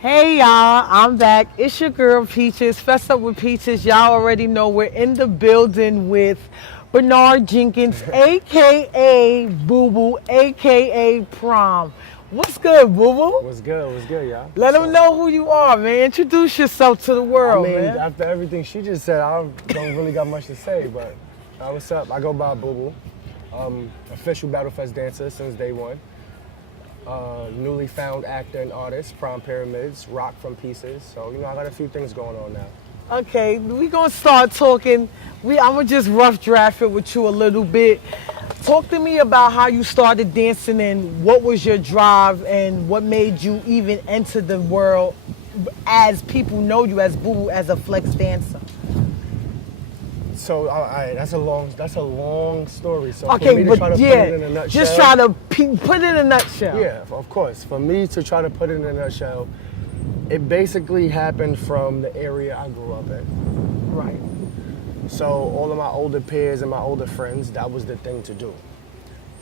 Hey y'all, I'm back. It's your girl Peachez, Fess Up with Peachez. Y'all already know we're in the building with Bernard Jenkins, aka Boo Boo, aka Prom. What's good, Boo Boo? What's good? What's good, y'all? Let them know who you are, man. Introduce yourself to the world, man. After everything she just said, I don't really got much to say, but what's up? I go by Boo Boo. Official Battle Fest dancer since day one. Newly found actor and artist, Prom Pyramids, rock from Peachez. So, I got a few things going on now. Okay, we gonna start talking. I'm gonna just rough draft it with you a little bit. Talk to me about how you started dancing and what was your drive and what made you even enter the world as people know you as Boo Boo as a flex dancer. So, all right, that's a long story. So, Okay, for me to but try to put yeah, it in a nutshell, just try to put it in a nutshell. Yeah, of course. For me to try to put it in a nutshell, it basically happened from the area I grew up in. Right. So all of my older peers and my older friends, that was the thing to do.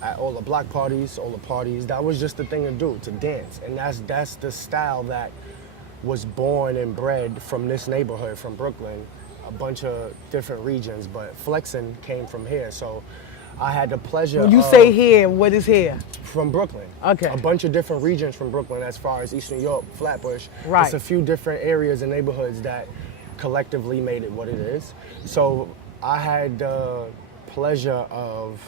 At all the block parties, all the parties, that was just the thing to do, to dance. And that's the style that was born and bred from this neighborhood, from Brooklyn, a bunch of different regions, but flexing came from here. So I had the pleasure When you of, say here, what is here? from Brooklyn. Okay. A bunch of different regions from Brooklyn as far as East New York, Flatbush. Right. It's a few different areas and neighborhoods that collectively made it what it is. So I had the pleasure of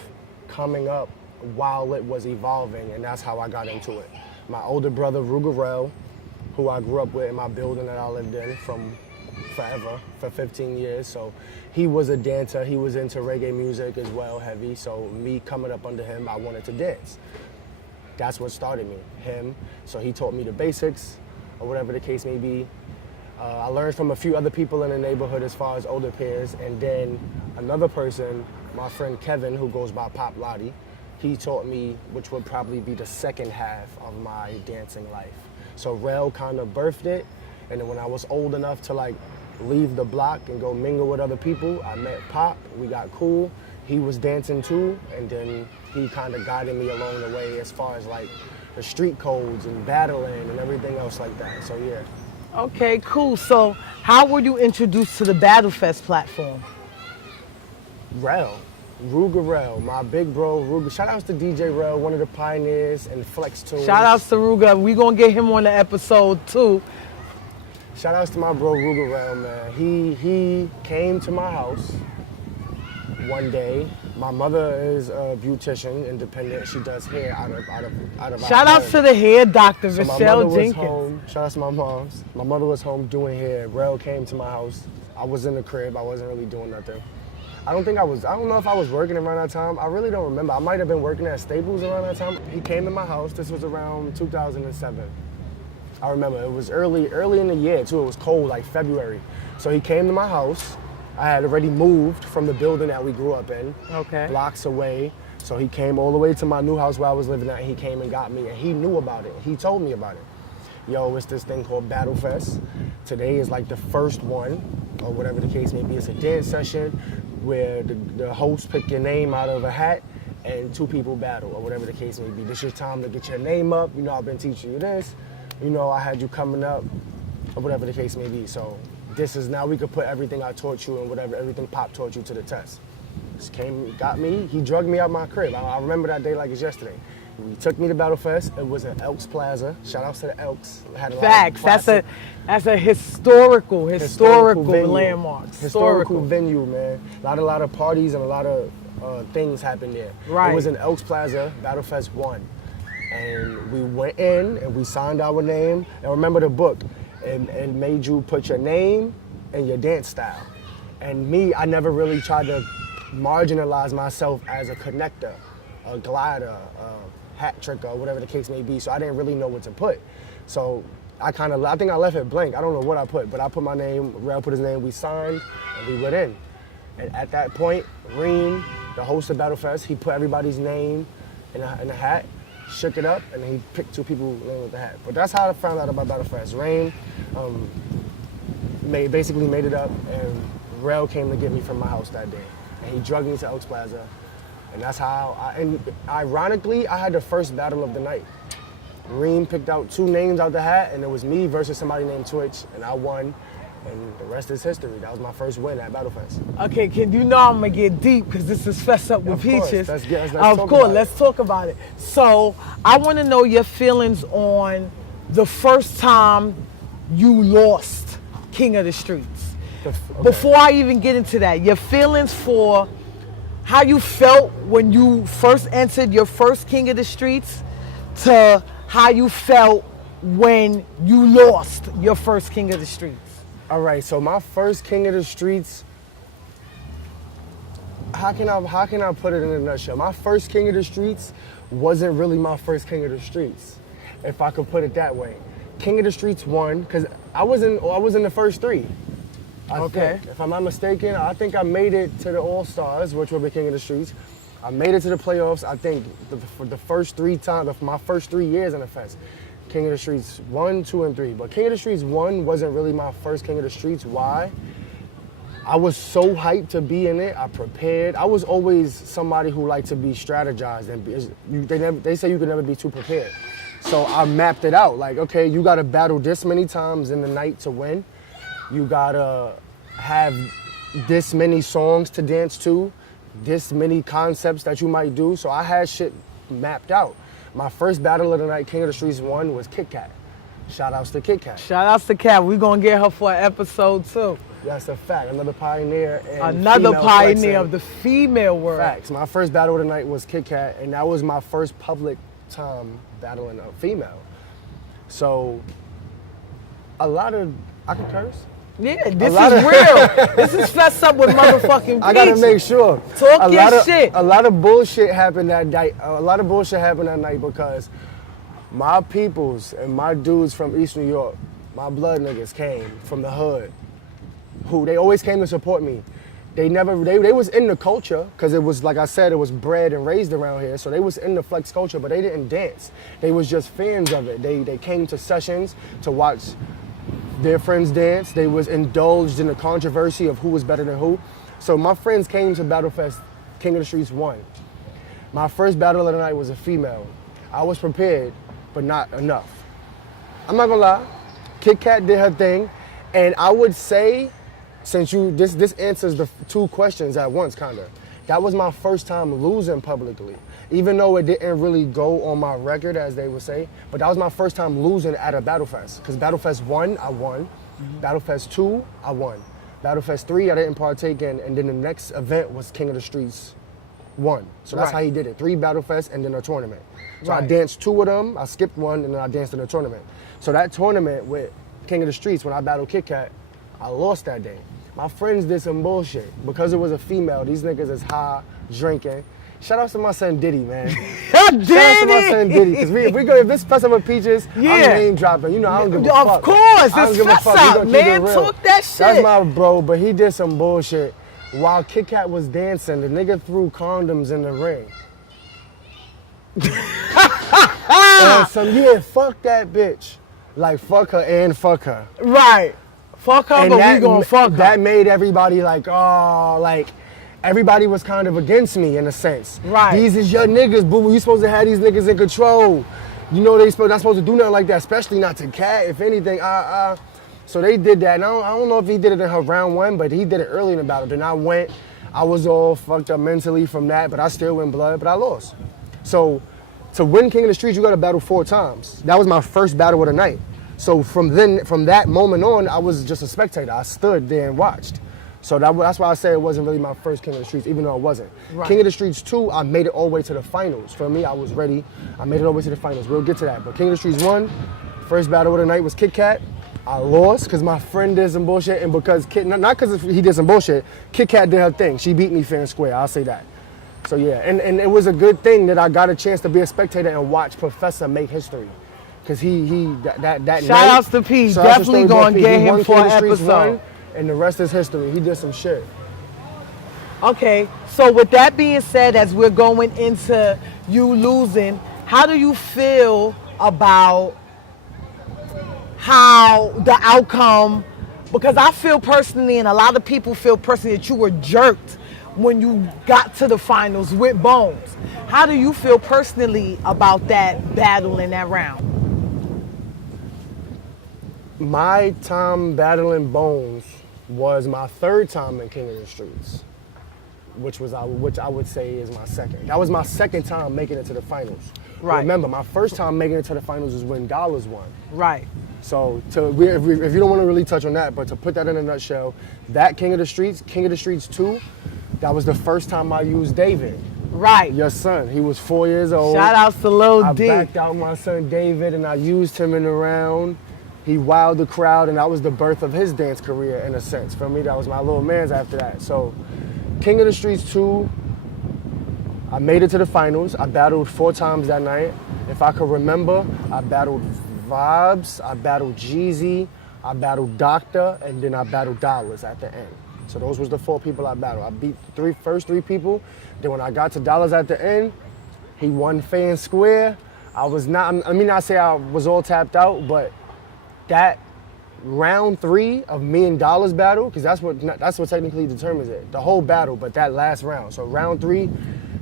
coming up while it was evolving, and that's how I got into it. My older brother, Rugarel, who I grew up with in my building that I lived in from forever, for 15 years. So he was a dancer. He was into reggae music as well, heavy. So me coming up under him, I wanted to dance. That's what started me, him. So he taught me the basics, or whatever the case may be. I learned from a few other people in the neighborhood as far as older peers, and then another person, my friend Kevin, who goes by Pop Lottie, he taught me, which would probably be the second half of my dancing life. So Rel kind of birthed it, and then when I was old enough to leave the block and go mingle with other people, I met Pop, we got cool. He was dancing too, and then he kind of guided me along the way as far as the street codes and battling and everything else like that, so yeah. Okay, cool. So how were you introduced to the Battle Fest platform? Ruga, my big bro Ruga. Shout outs to DJ Rel, one of the pioneers and Flex Tools. Shout outs to Ruga. We gonna get him on the episode too. Shout outs to my bro Ruga Rel, man. He came to my house one day. My mother is a beautician, independent. She does hair out of Shout our outs home. to the hair doctor, So my Michelle mother was Jenkins. home. Shout out to my moms. My mother was home doing hair. Rel came to my house. I was in the crib. I wasn't really doing nothing. I don't know if I was working around that time. I really don't remember. I might have been working at Staples around that time. He came to my house. This was around 2007. I remember it was early in the year too. It was cold, like February. So he came to my house. I had already moved from the building that we grew up in, Okay. blocks away. So he came all the way to my new house where I was living at. He came and got me, and he knew about it. He told me about it. Yo, it's this thing called Battle Fest. Today is the first one, or whatever the case may be. It's a dance session where the host pick your name out of a hat and two people battle, or whatever the case may be. This is your time to get your name up. I've been teaching you this. I had you coming up, or whatever the case may be. So this is now we could put everything I taught you and everything Pop taught you to the test. Just came, got me, he drugged me out my crib. I remember that day like it's yesterday. He took me to Battle Fest. It was in Elks Plaza. Shout outs to the Elks. Had a lot of Facts. classic- That's a historical venue. landmark. Historical venue, man. A lot of parties and a lot of things happened there. Right. It was in Elks Plaza, Battle Fest 1. And we went in and we signed our name. And remember the book, it made you put your name and your dance style. And me, I never really tried to marginalize myself as a connector, a glider, a hat tricker, whatever the case may be. So I didn't really know what to put. So I think I left it blank. I don't know what I put, but I put my name, Rel put his name, we signed, and we went in. And at that point, Reem, the host of Battle Fest, he put everybody's name in a hat, shook it up, and then he picked two people with the hat. But that's how I found out about Battle Fest. Reem basically made it up, and Rel came to get me from my house that day. And he drugged me to Elks Plaza. And that's how, and ironically, I had the first battle of the night. Reem picked out 2 names out the hat, and it was me versus somebody named Twitch, and I won. And the rest is history. That was my first win at Battle Fest. Okay, can you know I'm gonna get deep because this is Fess Up with Peachez. Let's talk about it. So I want to know your feelings on the first time you lost King of the Streets. Before I even get into that, your feelings for how you felt when you first entered your first King of the Streets to how you felt when you lost your first King of the Streets. All right, so my first King of the Streets, how can I put it in a nutshell? My first King of the Streets wasn't really my first King of the Streets, if I could put it that way. King of the Streets won, because I was in the first 3. I think, if I'm not mistaken, I think I made it to the All-Stars, which will be King of the Streets. I made it to the playoffs, I think, for the first 3 times, of my first 3 years in the Fest. King of the Streets 1, 2, and 3. But King of the Streets 1 wasn't really my first King of the Streets. Why? I was so hyped to be in it. I prepared. I was always somebody who liked to be strategized. And they say you can never be too prepared. So I mapped it out. Like, okay, you got to battle this many times in the night to win. You got to have this many songs to dance to, this many concepts that you might do. So I had shit mapped out. My first battle of the night, King of the Streets 1, was Kit Kat. Shout outs to Kit Kat. Shout outs to Kat. We're going to get her for an episode too. That's a fact. Another pioneer. Another pioneer of the female world. Facts. My first battle of the night was Kit Kat, and that was my first public time battling a female. So, I can curse? Yeah, this is real. This is Fess Up with motherfucking Peach. I gotta make sure. Talk your shit. A lot of bullshit happened that night. Because my peoples and my dudes from East New York, my blood niggas came from the hood, who they always came to support me. They was in the culture, because it was, like I said, it was bred and raised around here, so they was in the flex culture, but they didn't dance. They was just fans of it. They came to sessions to watch their friends dance. They was indulged in the controversy of who was better than who. So my friends came to Battle Fest, King of the Streets 1. My first battle of the night was a female. I was prepared, but not enough. I'm not gonna lie, Kit Kat did her thing, and I would say, since this answers the 2 questions at once, kinda. That was my first time losing publicly. Even though it didn't really go on my record, as they would say, but that was my first time losing at a Battle Fest. Because Battle Fest 1, I won. Battle Fest 2, I won. Battle Fest 3, I didn't partake in, and then the next event was King of the Streets 1. So that's how he did it. 3 Battle Fests and then a tournament. So I danced 2 of them, I skipped 1, and then I danced in a tournament. So that tournament with King of the Streets, when I battled Kit Kat, I lost that day. My friends did some bullshit. Because it was a female, these niggas is high, drinking. Shout out to my son Diddy, man. Shout out to my son Diddy. Because if this Fess Up with Peachez, I'm name dropping. You know, I don't give a fuck. Of course, it's Fess Up, man. Talk that shit. That's my bro, but he did some bullshit. While Kit Kat was dancing, the nigga threw condoms in the ring. And fuck that bitch. Like, fuck her and fuck her. Right. Fuck her, and but we gonna fuck her. That made everybody like, oh, like, everybody was kind of against me in a sense. Right. These is your niggas, boo. You supposed to have these niggas in control. You know they not supposed to do nothing like that, especially not to Kat. If anything, So they did that. And I don't know if he did it in her round 1, but he did it early in the battle. Then I went. I was all fucked up mentally from that, but I still win blood, but I lost. So to win King of the Streets, you got to battle 4 times. That was my first battle of the night. So from that moment on, I was just a spectator. I stood there and watched. So that's why I say it wasn't really my first King of the Streets, even though it wasn't. Right. King of the Streets 2, I made it all the way to the finals. For me, I was ready. I made it all the way to the finals. We'll get to that. But King of the Streets 1, first battle of the night was Kit Kat. I lost because my friend did some bullshit, and because not because he did some bullshit, Kit Kat did her thing. She beat me fair and square, I'll say that. So yeah, and it was a good thing that I got a chance to be a spectator and watch Professor make history. Because that night. Shout outs to Peach. Definitely going to get him for an episode. And the rest is history. He did some shit. Okay, so with that being said, as we're going into you losing, how do you feel about how the outcome, because I feel personally, and a lot of people feel personally, that you were jerked when you got to the finals with Bones. How do you feel personally about that battle in that round? My time battling Bones was my third time in King of the Streets, which I would say is my second. That was my second time making it to the finals. Right. Remember, my first time making it to the finals is when Dollars won. Right. So if you don't want to really touch on that, but to put that in a nutshell, that King of the Streets 2, that was the first time I used David. Right. Your son. He was 4 years old. Shout out to Lil I D. backed out my son David and I used him in the round. He wowed the crowd and that was the birth of his dance career in a sense. For me, that was my little man's after that. So King of the Streets 2, I made it to the finals. I battled 4 times that night. If I could remember, I battled Vibes, I battled Jeezy, I battled Doctor, and then I battled Dollars at the end. So those was the 4 people I battled. I beat the first 3 people. Then when I got to Dollars at the end, he won fair and square. I not say I was all tapped out, but that round 3 of me and Dollars battle, because that's what technically determines it. The whole battle, but that last round. So round 3,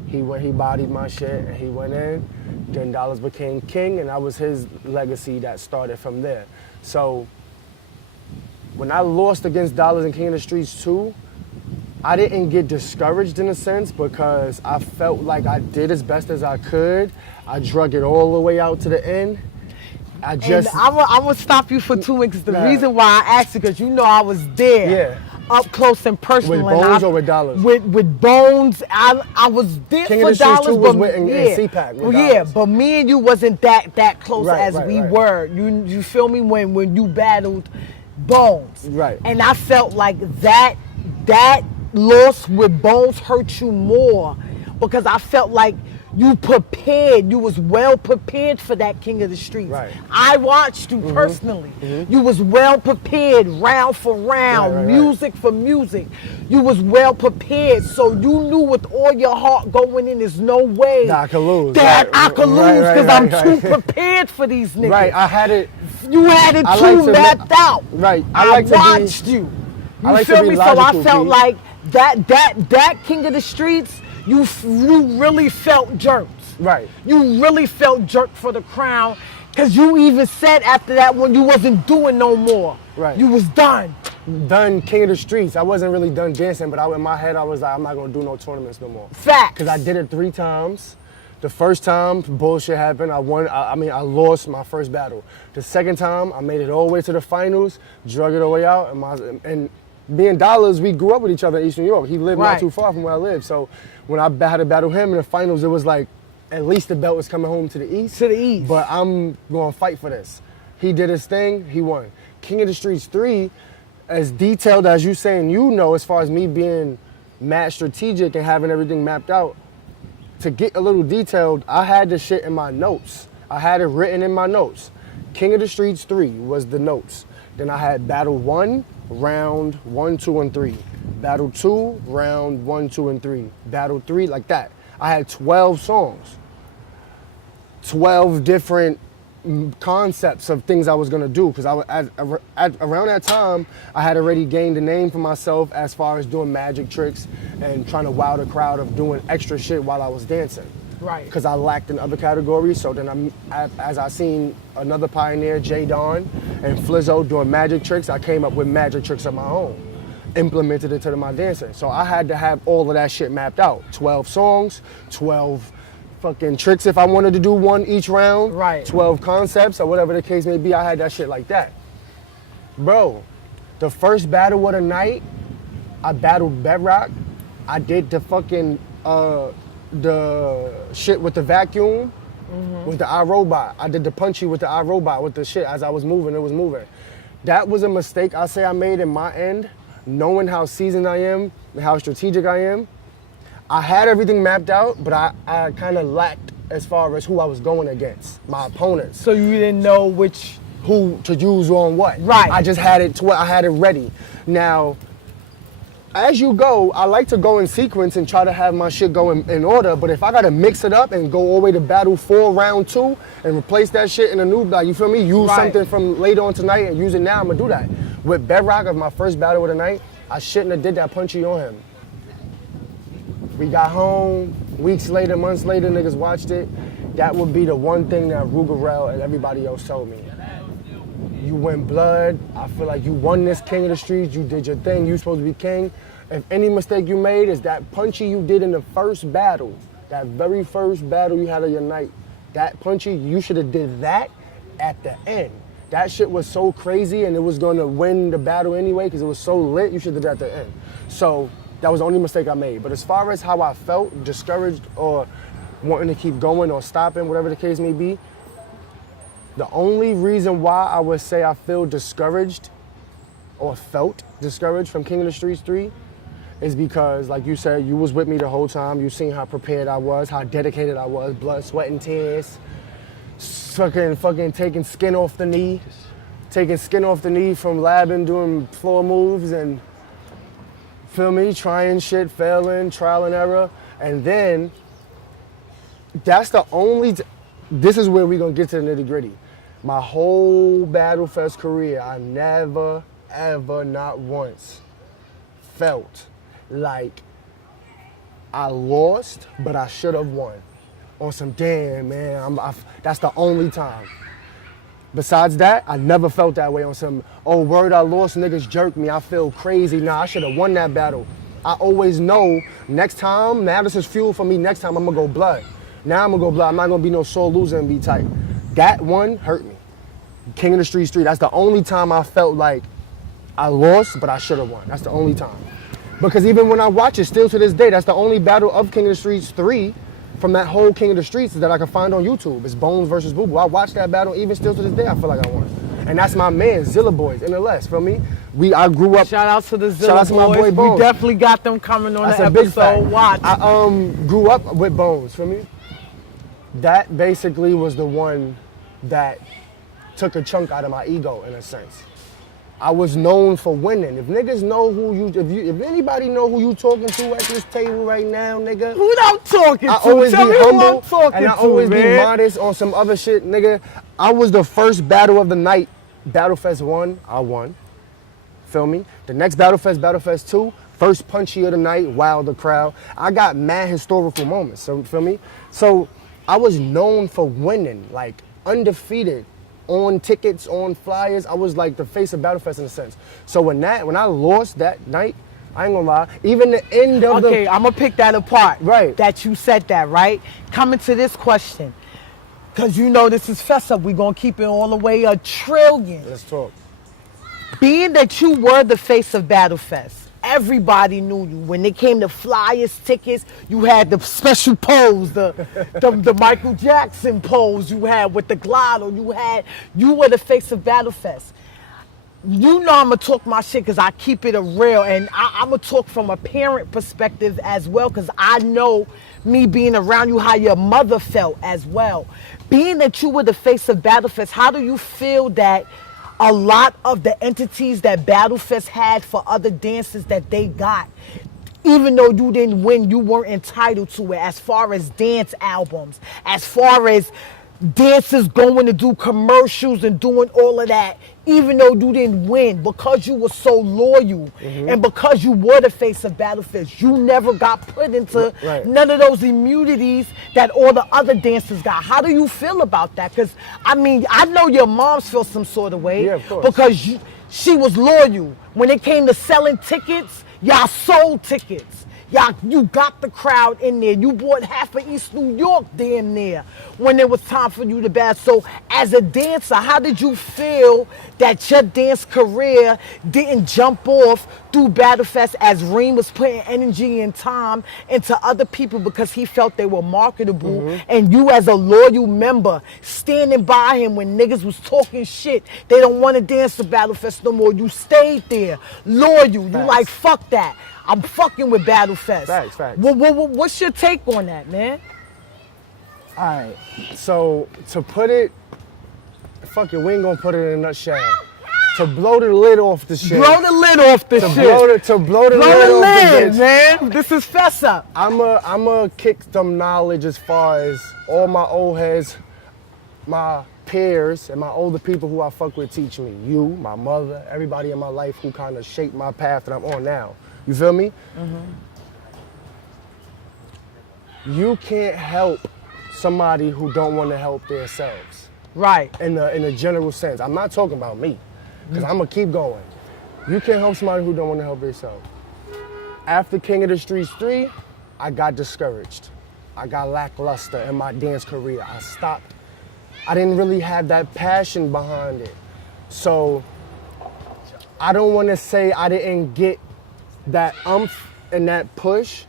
he bodied my shit and he went in. Then Dollars became king, and that was his legacy that started from there. So when I lost against Dollars in King of the Streets 2, I didn't get discouraged in a sense because I felt like I did as best as I could. I drug it all the way out to the end. I'm gonna stop you for 2 minutes. The reason why I asked you, because you know I was there, up close and personal. With Bones or with Dollars? With Bones, I was there King for of the Streets Dollars, 2 was with CPAC. Well, yeah, but me and you wasn't that close as we right. were. You feel me when you battled Bones, Right? And I felt like that loss with Bones hurt you more because I felt like you prepared. You was well prepared for that King of the Streets. Right. I watched you personally. You was well prepared, round for round, Right. music for music. You was well prepared, so you knew with all your heart going in, there's no way that I could lose. That I could lose because I'm too right. prepared for these niggas. Right, I had it. You had it too mapped out. Right, I watched you. You feel me? So I felt like that King of the Streets, you really felt jerked. Right. You really felt jerked for the crown, because you even said after that when you wasn't doing no more. Right. You was done. Done King of the Streets. I wasn't really done dancing, but in my head I was like, I'm not gonna do no tournaments no more. Facts. Because I did it 3 times. The first time, bullshit happened. I won. I lost my first battle. The second time, I made it all the way to the finals, drug it all the way out, and me and Dollars, we grew up with each other in East New York. He lived not too far from where I live. So when I had to battle him in the finals, it was like, at least the belt was coming home to the East. To the East. But I'm going to fight for this. He did his thing, he won. King of the Streets 3, as detailed as you saying, as far as me being mad strategic and having everything mapped out, to get a little detailed, I had the shit in my notes. I had it written in my notes. King of the Streets 3 was the notes. Then I had Battle 1, round 1, 2, and 3. Battle 2, round 1, 2, and 3. Battle 3, like that. I had 12 songs. 12 different concepts of things I was gonna do, because around that time I had already gained a name for myself as far as doing magic tricks and trying to wow the crowd of doing extra shit while I was dancing. Right. Because I lacked in other categories. So then as I seen another pioneer, J Don and Flizzo doing magic tricks, I came up with magic tricks of my own, implemented it to my dancing. So I had to have all of that shit mapped out. 12 songs, 12 fucking tricks if I wanted to do one each round. Right. 12 concepts or whatever the case may be. I had that shit like that. Bro, the first battle of the night, I battled Bedrock. I did the fucking, the shit with the vacuum, with the iRobot. I did the punchy with the iRobot with the shit. As I was moving, it was moving. That was a mistake I say I made in my end, knowing how seasoned I am and how strategic I am. I had everything mapped out, but I kind of lacked as far as who I was going against, my opponents. So you didn't know who to use on what. Right. I just had it I had it ready. Now, as you go, I like to go in sequence and try to have my shit go in order, but if I gotta mix it up and go all the way to battle 4, round 2, and replace that shit in a new, like, you feel me? Use something from later on tonight and use it now, I'm gonna do that. With Bedrock of my first battle of the night, I shouldn't have did that punchy on him. We got home, weeks later, months later, niggas watched it. That would be the one thing that Rugerel and everybody else told me. You win blood. I feel like you won this king of the streets. You did your thing. You supposed to be king. If any mistake you made is that punchy you did in the first battle, that very first battle you had of your night, that punchy, you should have did that at the end. That shit was so crazy and it was gonna win the battle anyway because it was so lit, you should have did that at the end. So that was the only mistake I made. But as far as how I felt, discouraged or wanting to keep going or stopping, whatever the case may be, the only reason why I would say I feel discouraged or felt discouraged from King of the Streets 3 is because, like you said, you was with me the whole time. You seen how prepared I was, how dedicated I was, blood, sweat, and tears. Fucking taking skin off the knee. Taking skin off the knee from labbing, doing floor moves and, feel me, trying shit, failing, trial and error. And then, that's the only, this is where we're gonna get to the nitty gritty. My whole Battle Fest career, I never, ever, not once felt like I lost, but I should have won. On some damn, man, that's the only time. Besides that, I never felt that way on some, oh, word, I lost, niggas jerked me, I feel crazy. Nah, I should have won that battle. I always know next time, now this is fuel for me, next time I'm gonna go blood. Now I'm gonna go blood, I'm not gonna be no sore loser and be tight. That one hurt me. King of the Streets 3, that's the only time I felt like I lost, but I should have won. That's the only time. Because even when I watch it, still to this day, that's the only battle of King of the Streets 3 from that whole King of the Streets that I can find on YouTube. It's Bones versus Boo Boo. I watched that battle, even still to this day, I feel like I won. And that's my man, Zilla Boys, NLS, feel me? I grew up. Shout out to the Zilla Shout out to my boy Boys. Bones. We definitely got them coming on That's the a big fact. episode. Watch. I grew up with Bones, feel me? That basically was the one that took a chunk out of my ego in a sense. I was known for winning. If niggas know if anybody know who you talking to at this table right now, nigga. Who I'm talking to? I always Tell be me who I'm humble talking and I to, always be man. modest on some other shit, nigga. I was the first battle of the night. Battle Fest 1, I won. Feel me? The next Battle Fest 2, first punchy of the night, wow, the crowd. I got mad historical moments, so feel me? So I was known for winning, like undefeated. On tickets, on flyers, I was like the face of Battle Fest in a sense. So when I lost that night, I ain't gonna lie, even the end of Okay, I'm gonna pick that apart. Right. That you said that, right? Coming to this question, because you know this is Fess Up, we're gonna keep it all the way a trillion. Let's talk. Being that you were the face of Battle Fest, everybody knew you. When it came to flyers, tickets, you had the special pose, the Michael Jackson pose you had with the glottal. You were the face of Battle Fest. You know I'm gonna talk my shit because I keep it a real, and I'm gonna talk from a parent perspective as well because I know me being around you how your mother felt as well. Being that you were the face of Battle Fest, how do you feel that a lot of the entities that Battle Fest had for other dances that they got, even though you didn't win, you weren't entitled to it as far as dance albums, as far as dancers going to do commercials and doing all of that, even though you didn't win, because you were so loyal and because you were the face of Battle Fest, you never got put into none of those immunities that all the other dancers got. How do you feel about that? Because, I mean, I know your moms feel some sort of way because she was loyal. When it came to selling tickets, y'all sold tickets. You got the crowd in there. You bought half of East New York damn near when it was time for you to battle. So as a dancer, how did you feel that your dance career didn't jump off through Battle Fest as Reem was putting energy and time into other people because he felt they were marketable, and you as a loyal member standing by him when niggas was talking shit, they don't want to dance the Battle Fest no more. You stayed there, loyal. You like, fuck that. I'm fucking with Battle Fest. Facts. What's your take on that, man? All right, so to put it, fuck it, we ain't gonna put it in a nutshell. To blow the lid off the shit. Blow the lid off the shit. To blow the lid off the bitch. Man. This is Fess Up. I'ma kick some knowledge as far as all my old heads, my peers, and my older people who I fuck with teach me. You, my mother, everybody in my life who kind of shaped my path that I'm on now. You feel me? You can't help somebody who don't want to help themselves. Right. In the general sense. I'm not talking about me, because I'm going to keep going. You can't help somebody who don't want to help themselves. After King of the Streets 3, I got discouraged. I got lackluster in my dance career. I stopped. I didn't really have that passion behind it. So I don't want to say I didn't get that umph and that push,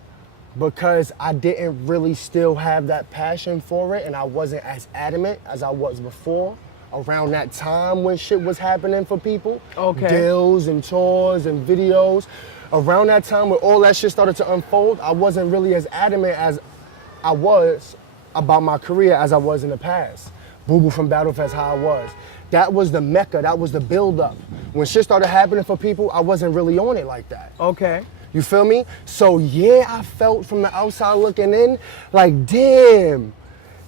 because I didn't really still have that passion for it, and I wasn't as adamant as I was before around that time when shit was happening for people. Okay. Deals and tours and videos. Around that time when all that shit started to unfold, I wasn't really as adamant as I was about my career as I was in the past. Boo Boo from Battle Fest, how I was. That was the mecca, that was the build-up. When shit started happening for people, I wasn't really on it like that. Okay. You feel me? So yeah, I felt from the outside looking in, like damn,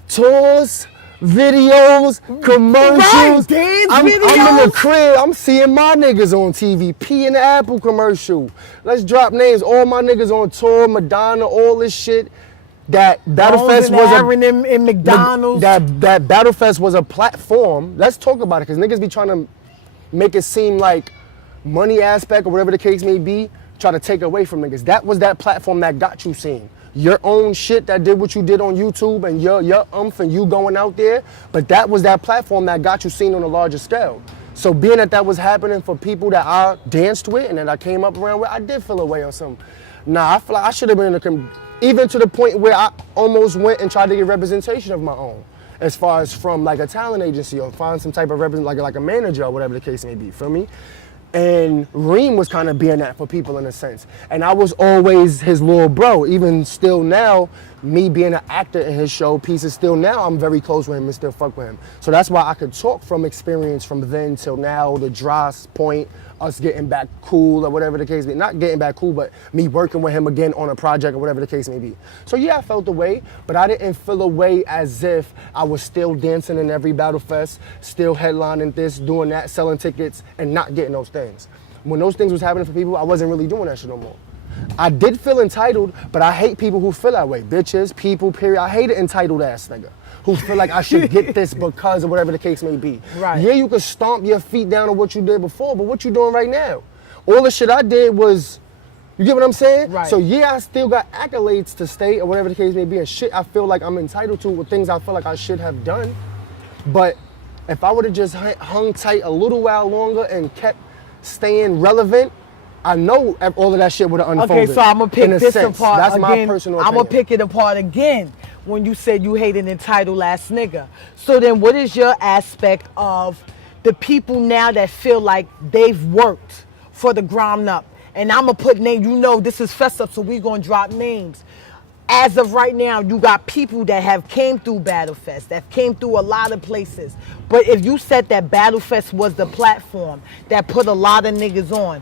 tours, videos, commercials. Right, I'm in videos. the crib, I'm seeing my niggas on TV, P and the Apple commercial. Let's drop names, all my niggas on tour, Madonna, all this shit. That Battle Fest was in McDonald's. That Battle Fest was a platform. Let's talk about it, because niggas be trying to make it seem like money aspect or whatever the case may be, try to take away from niggas. That was that platform that got you seen. Your own shit that did what you did on YouTube and your umph and you going out there, but that was that platform that got you seen on a larger scale. So being that was happening for people that I danced with and that I came up around with, I did feel away on some. Nah, I feel like I should have been in the, even to the point where I almost went and tried to get representation of my own, as far as from like a talent agency or find some type of like a manager or whatever the case may be, feel me? And Reem was kind of being that for people in a sense. And I was always his little bro. Even still now, me being an actor in his show, Peachez, still now, I'm very close with him and still fuck with him. So that's why I could talk from experience from then till now, the dry point, us getting back cool or whatever the case may be. Not getting back cool, but me working with him again on a project or whatever the case may be. So yeah, I felt the way, but I didn't feel away as if I was still dancing in every Battle Fest, still headlining this, doing that, selling tickets, and not getting those things. When those things was happening for people, I wasn't really doing that shit no more. I did feel entitled, but I hate people who feel that way. Bitches, people, period. I hate an entitled ass nigga who feel like I should get this because of whatever the case may be. Right. Yeah, you can stomp your feet down on what you did before, but what you doing right now? All the shit I did was, you get what I'm saying? Right. So yeah, I still got accolades to state or whatever the case may be, and shit I feel like I'm entitled to with things I feel like I should have done. But if I would have just hung tight a little while longer and kept staying relevant, I know all of that shit would have unfolded. Okay, so I'm gonna pick this apart That's again. my personal opinion. I'm gonna pick it apart again when you said you hate an entitled ass nigga. So then what is your aspect of the people now that feel like they've worked for the ground up? And I'm gonna put names, you know this is Fess Up, so we're gonna drop names. As of right now, you got people that have came through Battle Fest, that came through a lot of places. But if you said that Battle Fest was the platform that put a lot of niggas on,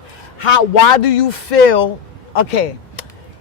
why do you feel, okay,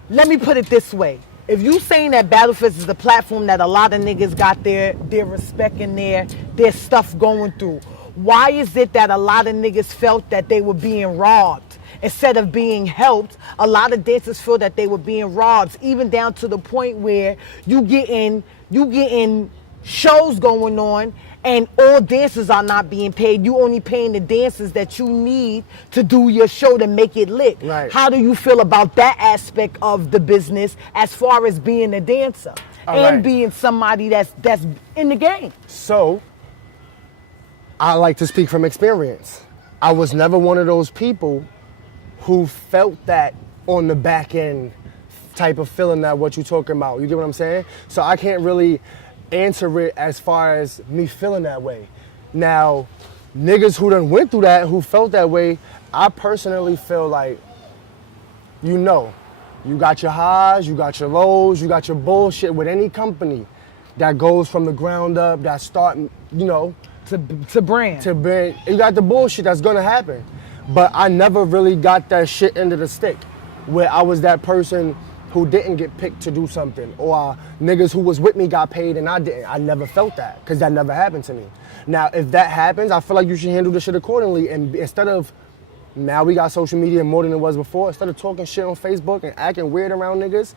let me put it this way. If you saying that Battle Fest is the platform that a lot of niggas got their respect and their stuff going through, why is it that a lot of niggas felt that they were being robbed instead of being helped? A lot of dancers feel that they were being robbed, even down to the point where you getting shows going on and all dancers are not being paid. You only paying the dancers that you need to do your show to make it lit. Right. How do you feel about that aspect of the business as far as being a dancer and being somebody that's in the game? So, I like to speak from experience. I was never one of those people who felt that on the back end type of feeling that what you talking about. You get what I'm saying? So I can't really answer it as far as me feeling that way. Now, niggas who done went through that, who felt that way, I personally feel like, you got your highs, you got your lows, you got your bullshit with any company that goes from the ground up, that start, To brand. you got the bullshit that's gonna happen. But I never really got that shit into the stick, where I was that person who didn't get picked to do something, or niggas who was with me got paid and I didn't. I never felt that, because that never happened to me. Now, if that happens, I feel like you should handle the shit accordingly, and instead of, now we got social media more than it was before, instead of talking shit on Facebook and acting weird around niggas,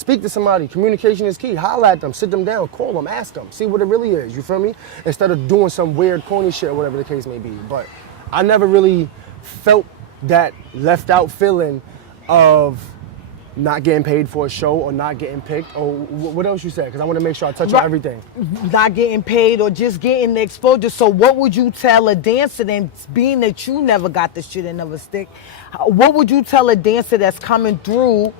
Speak to somebody. Communication is key. Holla at them, sit them down, call them, ask them, see what it really is. You feel me? Instead of doing some weird, corny shit or whatever the case may be. But I never really felt that left out feeling of not getting paid for a show or not getting picked. Or what else you said? Because I want to make sure I touch on everything. Not getting paid or just getting the exposure. So what would you tell a dancer, then, being that you never got the shit and never stick, what would you tell a dancer that's coming through,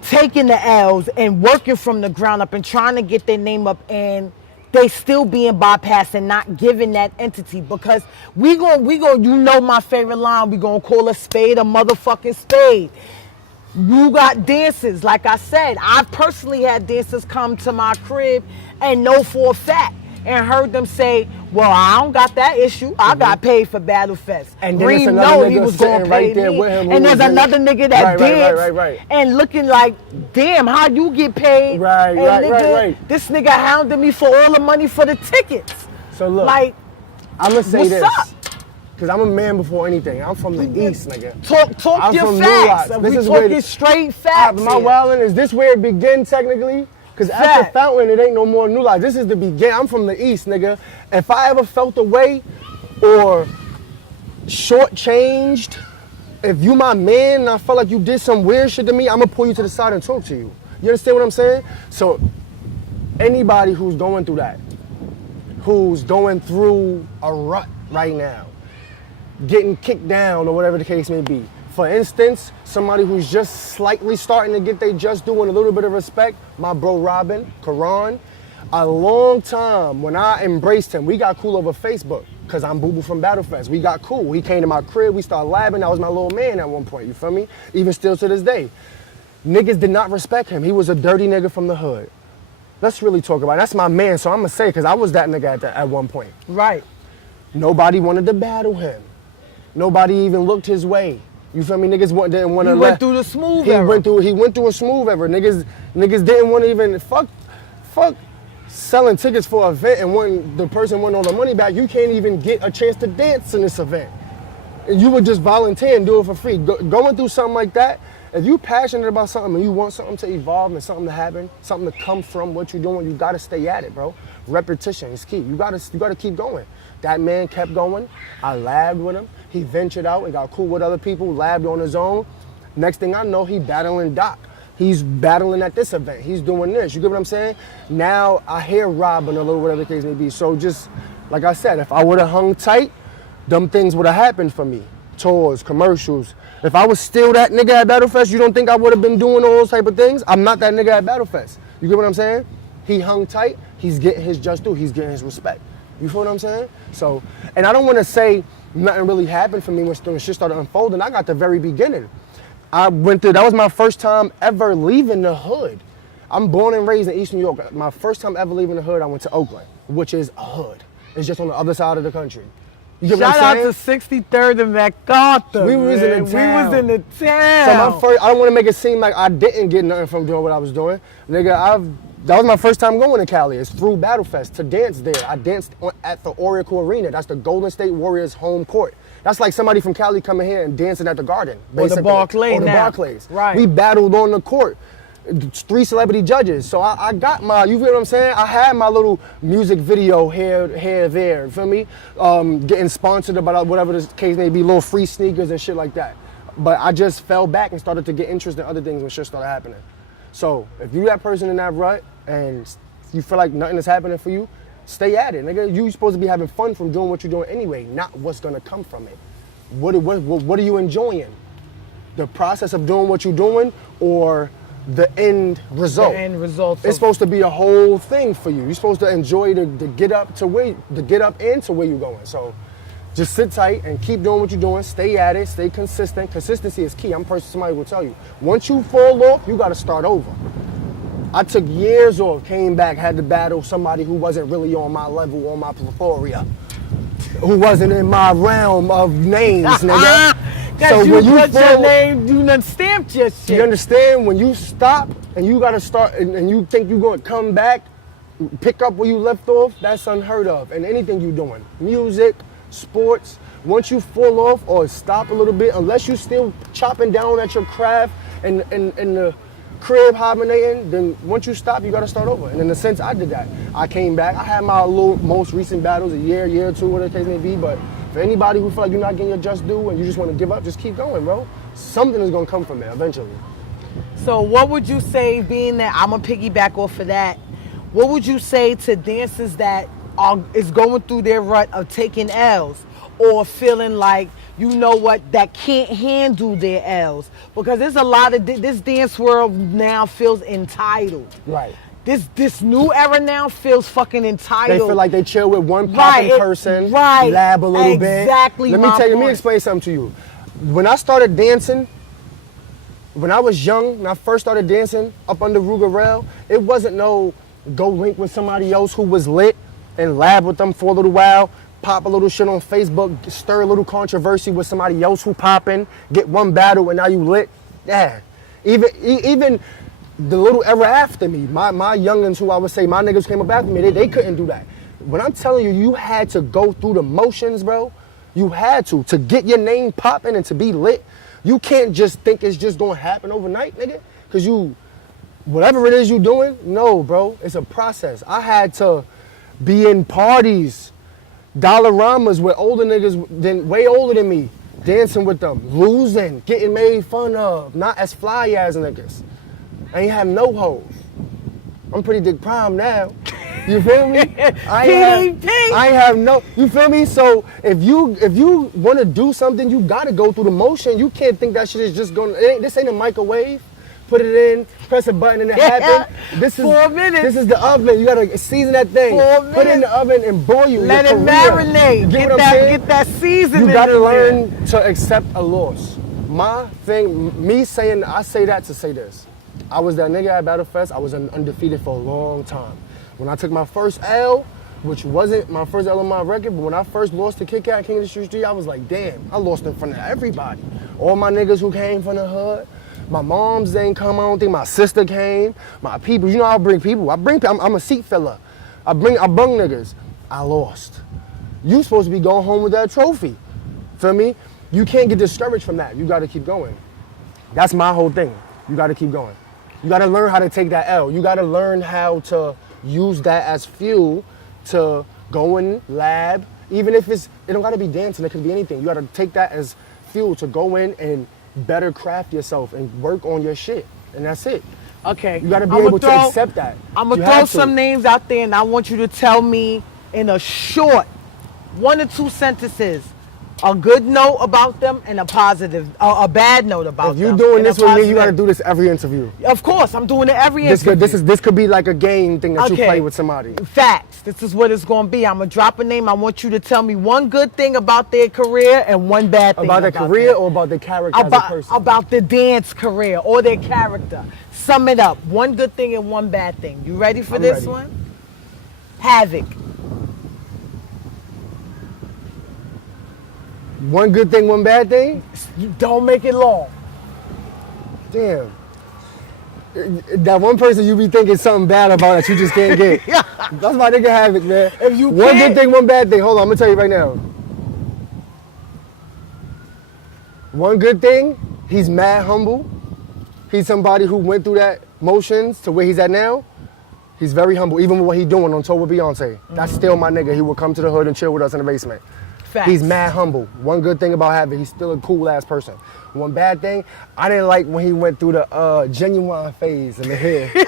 taking the L's and working from the ground up and trying to get their name up, and they still being bypassed and not giving that entity? Because we gon' you know my favorite line, we gonna call a spade a motherfucking spade. You got dancers, like I said, I personally had dancers come to my crib and know for a fact and heard them say, well, I don't got that issue. I got paid for Battle Fest. And then Reem know he was going to pay there me. with him, and there's another nigga that danced and looking like, damn, how you get paid? This nigga hounded me for all the money for the tickets. So look, like, I'm going to say this. Up? Because I'm a man before anything. I'm from the East, nigga. Talk your facts. We talking straight facts. My wilding, is this where it begins technically? Because after Fountain, it ain't no more New Life. This is the beginning. I'm from the East, nigga. If I ever felt away or shortchanged, if you my man and I felt like you did some weird shit to me, I'm going to pull you to the side and talk to you. You understand what I'm saying? So anybody who's going through that, who's going through a rut right now, getting kicked down or whatever the case may be. For instance, somebody who's just slightly starting to get their just due and a little bit of respect, my bro Robin, Karan, a long time when I embraced him, we got cool over Facebook because I'm Boo Boo from Battle Fest. We got cool. He came to my crib, we started labbing. That was my little man at one point, you feel me? Even still to this day. Niggas did not respect him. He was a dirty nigga from the hood. Let's really talk about it. That's my man, so I'm going to say because I was that nigga at one point. Right. Nobody wanted to battle him. Nobody even looked his way. You feel me? Niggas didn't want to. He went through the smooth era. He went through a smooth era. Niggas didn't want to even fuck selling tickets for an event, and when the person won all the money back, you can't even get a chance to dance in this event. And you would just volunteer and do it for free. Going through something like that, if you're passionate about something and you want something to evolve and something to happen, something to come from what you're doing, you gotta stay at it, bro. Repetition is key. You gotta keep going. That man kept going. I labbed with him. He ventured out and got cool with other people, labbed on his own. Next thing I know, he battling Doc. He's battling at this event. He's doing this. You get what I'm saying? Now I hear Robin a little, whatever the case may be. So just, like I said, if I would have hung tight, them things would have happened for me. Tours, commercials. If I was still that nigga at Battle Fest, you don't think I would have been doing all those type of things? I'm not that nigga at Battle Fest. You get what I'm saying? He hung tight. He's getting his just due. He's getting his respect. You feel what I'm saying? So, and I don't want to say nothing really happened for me when shit started unfolding. I got the very beginning. I went through, that was my first time ever leaving the hood. I'm born and raised in East New York. My first time ever leaving the hood, I went to Oakland, which is a hood. It's just on the other side of the country. You get Shout what I'm out saying? to 63rd and MacArthur. We was in the town. We was in the town. So my first, I don't want to make it seem like I didn't get nothing from doing what I was doing. Nigga, that was my first time going to Cali. It's through Battle Fest to dance there. I danced at the Oracle Arena. That's the Golden State Warriors home court. That's like somebody from Cali coming here and dancing at the Garden. Or the Barclays Or the now. Barclays. Right. We battled on the court. 3 celebrity judges. So I got my, you feel what I'm saying? I had my little music video here, there, you feel me? Getting sponsored about whatever the case may be, little free sneakers and shit like that. But I just fell back and started to get interest in other things when shit started happening. So if you that person in that rut and you feel like nothing is happening for you, stay at it, nigga. You supposed to be having fun from doing what you're doing anyway, not what's gonna come from it. What are you enjoying? The process of doing what you're doing or the end result? The end result. It's supposed to be a whole thing for you. You're supposed to enjoy the get up to where you're going. So just sit tight and keep doing what you're doing. Stay at it. Stay consistent. Consistency is key. Somebody will tell you. Once you fall off, you got to start over. I took years off, came back, had to battle somebody who wasn't really on my level, on my plethora, who wasn't in my realm of names, nigga. So you put your name, you done stamped your shit. You understand? When you stop and you got to start and you think you're going to come back, pick up where you left off, that's unheard of. And anything you're doing, music, sports, once you fall off or stop a little bit, unless you're still chopping down at your craft and the crib hibernating, then once you stop, you gotta start over. And in a sense, I did that. I came back. I had my most recent battles, a year or two, whatever the case may be. But for anybody who feel like you're not getting your just due and you just want to give up, just keep going, bro. Something is gonna come from there eventually. So what would you say, being that I'm gonna piggyback off of that, what would you say to dancers that is going through their rut of taking L's or feeling like, you know what, that can't handle their L's? Because there's a lot of, this dance world now feels entitled. Right. This new era now feels fucking entitled. They feel like they chill with one popping person, right, lab a little bit. Exactly. Let me explain something to you. When I started dancing, when I was young, when I first started dancing up under Ruger Rail, it wasn't no go link with somebody else who was lit and lab with them for a little while, pop a little shit on Facebook, stir a little controversy with somebody else who popping, get one battle and now you lit. Yeah. Even the little era after me, my youngins who I would say my niggas came up after me, they couldn't do that. When I'm telling you, you had to go through the motions, bro. You had to get your name popping and to be lit. You can't just think it's just gonna happen overnight, nigga. Cause whatever it is you doing, no, bro, it's a process. I had to be in parties, Dollaramas with older niggas way older than me, dancing with them, losing, getting made fun of, not as fly as niggas. I ain't have no hoes. I'm pretty Dick Prime now. You feel me? I ain't have no, you feel me? So if you want to do something, you got to go through the motion. You can't think that shit is just going, this ain't a microwave. Put it in, press a button and it happens. This is 4 minutes. This is the oven. You got to season that thing. 4 minutes. Put it in the oven and boil you. Let it marinate. Get that seasoning. You got to learn to accept a loss. My thing, I say that to say this. I was that nigga at Battle Fest. I was undefeated for a long time. When I took my first L, which wasn't my first L on my record, but when I first lost to Kit Kat, King of the Street, I was like, damn, I lost in front of everybody. All my niggas who came from the hood. My moms ain't come, I don't think my sister came. My people, you know I bring people. I'm a seat filler. I brung niggas. I lost. You supposed to be going home with that trophy. Feel me? You can't get discouraged from that. You gotta keep going. That's my whole thing. You gotta keep going. You gotta learn how to take that L. You gotta learn how to use that as fuel to go in lab. Even if it don't gotta be dancing, it could be anything. You gotta take that as fuel to go in and better craft yourself and work on your shit. And that's it. Okay. You gotta be able to accept that. I'm gonna throw some names out there and I want you to tell me in a short 1 or 2 sentences a good note about them and a a bad note about them. If you're doing this with me, you gotta do this every interview. Of course, I'm doing it every interview. This could be like a game thing that you play with somebody. Facts. This is what it's gonna be. I'm gonna drop a name. I want you to tell me one good thing about their career and one bad thing about their career or about their character as a person? About the dance career or their character. Sum it up. One good thing and one bad thing. You ready for this one? Havoc. One good thing, one bad thing? You don't make it long. Damn. That one person you be thinking something bad about that you just can't get. That's my nigga Havoc, man. If you one good thing, one bad thing. Hold on, I'm gonna tell you right now. One good thing, he's mad humble. He's somebody who went through that motions to where he's at now. He's very humble, even with what he's doing on tour with Beyonce. That's still my nigga. He will come to the hood and chill with us in the basement. Facts. He's mad humble. One good thing about Havoc, he's still a cool ass person. One bad thing, I didn't like when he went through the genuine phase in the hair. He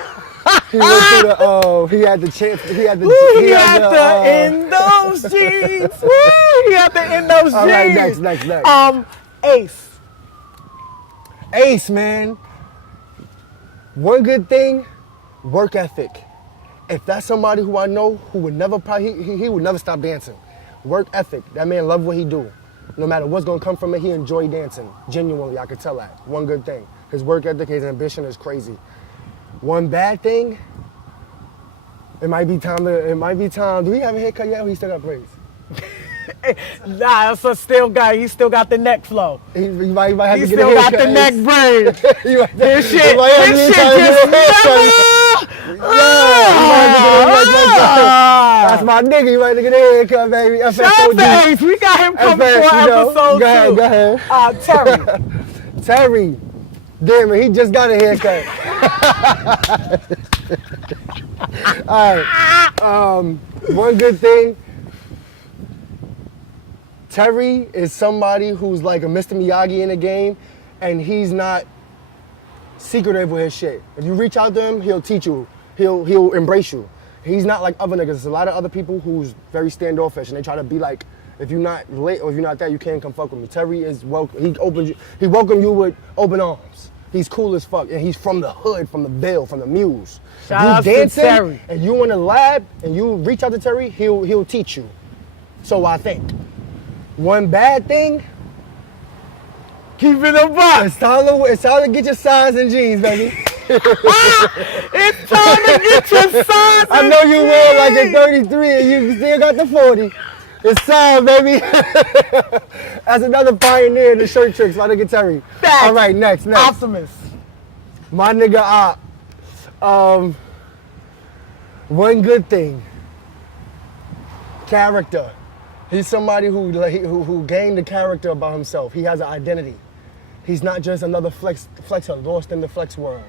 went through the he had the chance. He had to end those jeans. Woo, he had to end those jeans. All right, next. Ace, man. One good thing, work ethic. If that's somebody who I know who would never he would never stop dancing. Work ethic. That man love what he do. No matter what's gonna come from it, he enjoy dancing. Genuinely, I could tell that. One good thing. His work ethic, his ambition is crazy. One bad thing, it might be time. Do we have a haircut yet or he still got braids? Nah, that's a still guy. He still got the neck flow. He might have to get a haircut. He still got the neck braid. His shit that's my nigga. You might get a haircut, baby. FSOD. We got him coming for episode 2. Go ahead. Terry. Terry. Damn it, he just got a haircut. All right. One good thing. Terry is somebody who's like a Mr. Miyagi in the game, and he's not secretive with his shit. If you reach out to him, he'll teach you. He'll embrace you. He's not like other niggas. There's a lot of other people who's very standoffish, and they try to be like, if you're not lit or if you're not that, you can't come fuck with me. Terry is welcome. He welcomed you with open arms. He's cool as fuck, and he's from the hood, from the Bill, from the Muse. Shout out to Terry. And you in the lab, and you reach out to Terry, he'll teach you. So I think. One bad thing, Keep it a buck. it's time to get your size and jeans, baby. It's time to get your size. I know you wear like a 33 and you still got the 40. It's time, baby. That's another pioneer in the shirt tricks, my nigga Terry. Facts. All right, next. Optimus. My nigga Op. One good thing. Character. He's somebody who gained a character about himself. He has an identity. He's not just another flexer lost in the flex world.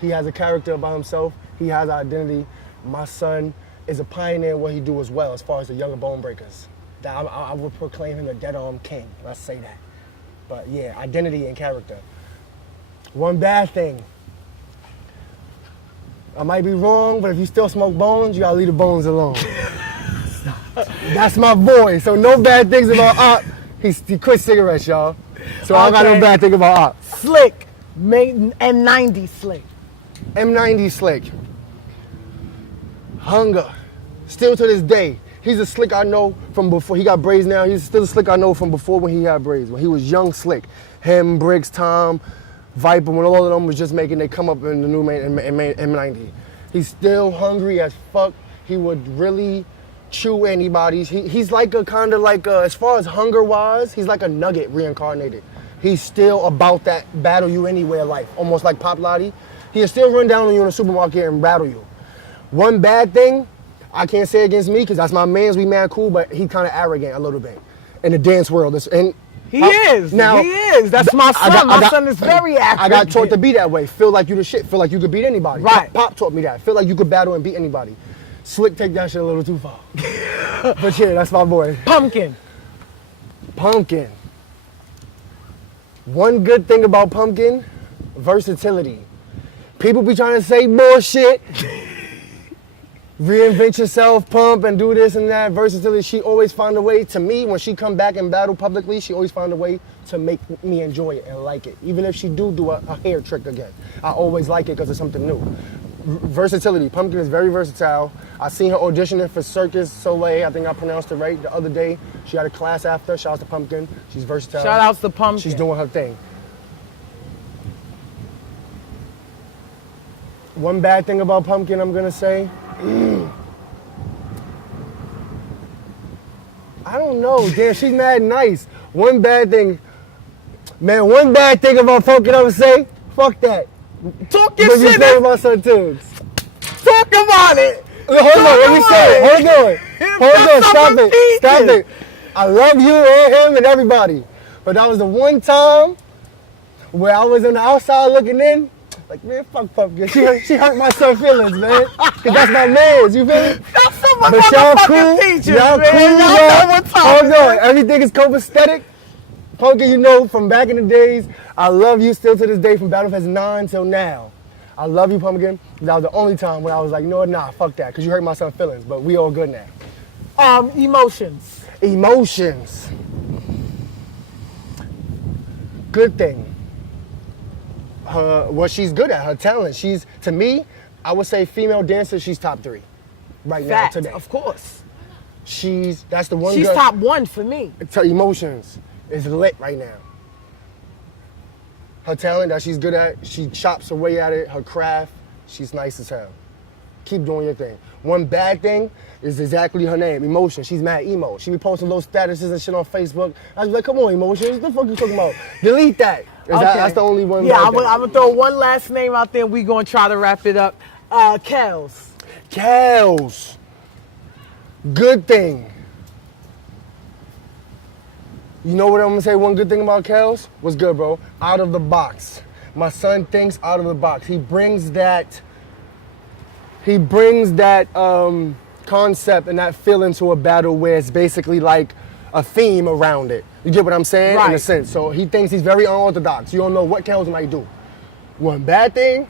He has a character about himself. He has an identity. My son is a pioneer in what he do as well, as far as the younger bone breakers. I would proclaim him a dead arm king. Let's say that. But yeah, identity and character. One bad thing. I might be wrong, but if you still smoke bones, you gotta leave the bones alone. That's my boy. So no bad things about Op. He quit cigarettes, y'all. So I got no bad thing about Op. Slick. M90 Slick. M90 Slick. Hunger. Still to this day. He's a Slick I know from before. He got braids now. He's still a Slick I know from before when he had braids. When he was young Slick. Him, Briggs, Tom, Viper, when all of them was just making they come up in the new M90. He's still hungry as fuck. He would really chew anybody's. He's like a kind of like as far as hunger wise, he's like a nugget reincarnated. He's still about that battle you anywhere life, almost like Pop Lottie. He'll still run down on you in a supermarket and battle you. One bad thing, I can't say against me because that's my man's, we mad cool, but he kind of arrogant a little bit in the dance world. He is. That's my son. My son is very arrogant. I got taught to be that way. Feel like you the shit. Feel like you could beat anybody. Right. Pop taught me that. Feel like you could battle and beat anybody. Slick take that shit a little too far. But yeah, that's my boy. Pumpkin. One good thing about Pumpkin, versatility. People be trying to say bullshit. Reinvent yourself, pump, and do this and that. Versatility, she always find a way. To me, when she come back and battle publicly, she always find a way to make me enjoy it and like it. Even if she do a hair trick again. I always like it because it's something new. Versatility. Pumpkin is very versatile. I seen her auditioning for Circus Soleil. I think I pronounced it right the other day. She had a class after. Shout out to Pumpkin. She's versatile. Shout outs to Pumpkin. She's doing her thing. One bad thing about Pumpkin, I'm gonna say. I don't know. Damn, she's mad nice. One bad thing about Pumpkin, I'm gonna say, fuck that. Talk your shit. But you my son too. Talk about it. Hold on, let me say it. Hold on, stop it. I love you and him and everybody. But that was the one time where I was on the outside looking in, like, man, fuck Pumpkin. She hurt my son's feelings, man. Cause that's my man's, you feel me? That's some of But y'all motherfucking cool, Peachez, y'all man. cool, Y'all know y'all. what time Hold it on, is. everything is copacetic. Pumpkin, you know, from back in the days, I love you still to this day, from Battle Fest 9 till now. I love you, Pumpkin. That was the only time when I was like, no, nah, fuck that, because you hurt my son's feelings, but we all good now. Emotions. Emotions. Good thing. What she's good at, her talent. She's, to me, I would say female dancer, she's top 3 right now Fact, today. of course. That's the one She's girl. top 1 for me. Emotions is lit right now. Her talent that she's good at, she chops her way at it, her craft, she's nice as hell. Keep doing your thing. One bad thing is exactly her name, Emotion. She's mad emo. She be posting little statuses and shit on Facebook. I was like, come on, Emotion, what the fuck you talking about? Delete that. That's the only one. Yeah, I'm gonna throw one last name out there. We gonna try to wrap it up. Kels. Kels. Good thing. You know what I'm gonna say? One good thing about Kels? What's good, bro? Out of the box. My son thinks out of the box. He brings that concept and that feeling to a battle where it's basically like a theme around it. You get what I'm saying? Right. In a sense. So he thinks he's very unorthodox. You don't know what Kels might do. One bad thing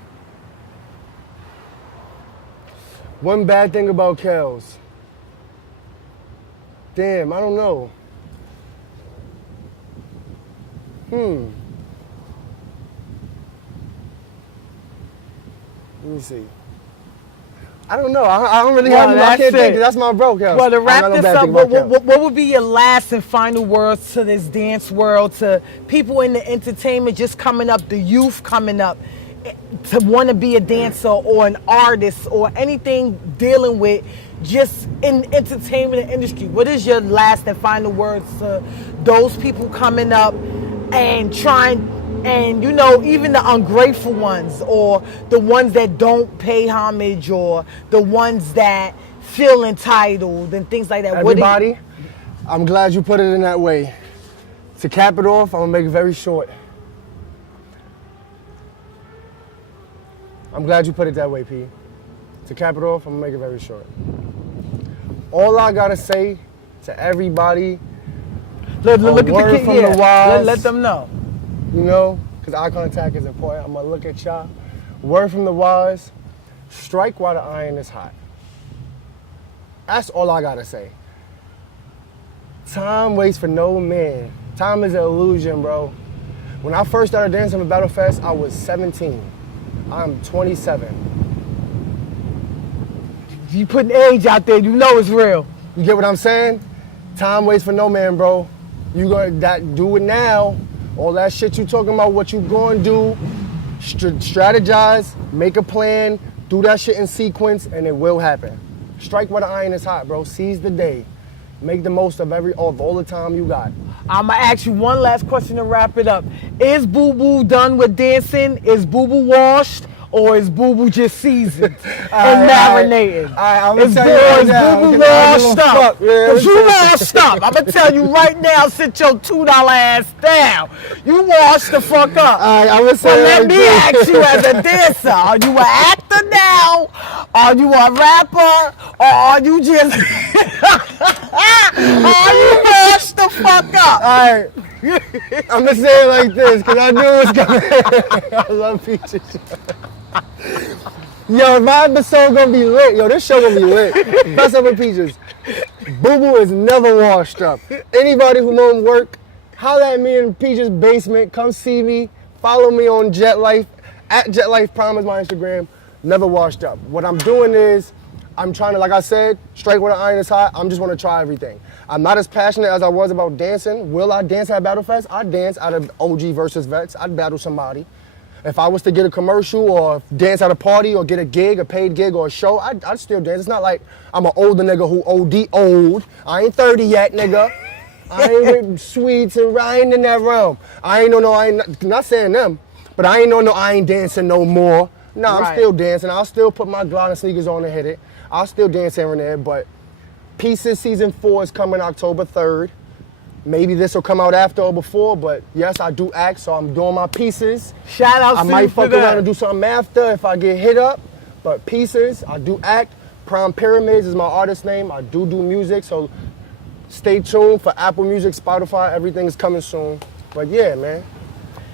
about Kels. Damn, I don't know. Let me see. I don't know. I don't really have. I can't think. That's my bro, Kels. Well, to I wrap don't know this bad up, thing about Kels. what would be your last and final words to this dance world, to people in the entertainment just coming up, the youth coming up, to want to be a dancer or an artist or anything dealing with just in entertainment industry? What is your last and final words to those people coming up and trying, and you know, even the ungrateful ones or the ones that don't pay homage or the ones that feel entitled and things like that? Everybody, I'm glad you put it in that way. To cap it off, I'm gonna make it very short. I'm glad you put it that way, P. To cap it off, I'm gonna make it very short. All I gotta say to everybody, Look at the word kid, from the wise. let them know. You know, because eye contact is important. I'm gonna look at y'all. Word from the wise, strike while the iron is hot. That's all I gotta say. Time waits for no man. Time is an illusion, bro. When I first started dancing at Battle Fest, I was 17. I'm 27. You putting age out there, you know it's real. You get what I'm saying? Time waits for no man, bro. You gonna do it now. All that shit you talking about, what you gonna do, strategize, make a plan, do that shit in sequence, and it will happen. Strike while the iron is hot, bro. Seize the day. Make the most of all the time you got. I'm gonna ask you one last question to wrap it up. Is Boo Boo done with dancing? Is Boo Boo washed? Or is Boo Boo just seasoned and marinated? I'm Is gonna tell you right now, Boo Boo I don't washed give a up? fuck, man. Cause you washed up. I'm gonna tell you right now, sit your $2 ass down. You washed the fuck up. I'm gonna say But it let like me this. ask you as a dancer, are you an actor now? Are you a rapper? Or are you just, are you washed the fuck up? All right. I'm gonna say it like this, because I knew it was coming. I love Peachez. Yo, my episode gonna be lit. Yo, this show gonna be lit. Fess Up with Peachez. Boo Boo is never washed up. Anybody who know him work, holla at me in Peachez basement. Come see me. Follow me on Jet Life. At Jet Life Prime is my Instagram. Never washed up. What I'm doing is, I'm trying to, like I said, strike when the iron is hot. I'm just want to try everything. I'm not as passionate as I was about dancing. Will I dance at Battle Fest? I'd dance out of OG versus Vets. I'd battle somebody. If I was to get a commercial or dance at a party or get a gig, a paid gig or a show, I'd still dance. It's not like I'm an older nigga who OD old. I ain't 30 yet, nigga. I ain't with sweets and I ain't in that realm. I ain't not saying them, but I ain't dancing no more. Nah, Right. I'm still dancing. I'll still put my gliding sneakers on and hit it. I'll still dance here and there, but Peachez Season 4 is coming October 3rd. Maybe this will come out after or before, but yes, I do act, so I'm doing my pieces. Shout out I to might you for fuck around that. and do something after if I get hit up, but Peachez, I do act. Prime Pyramids is my artist name. I do music, so stay tuned for Apple Music, Spotify, everything's coming soon. But yeah, man,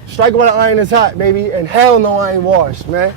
strike while the iron is hot, baby, and hell no, I ain't washed, man.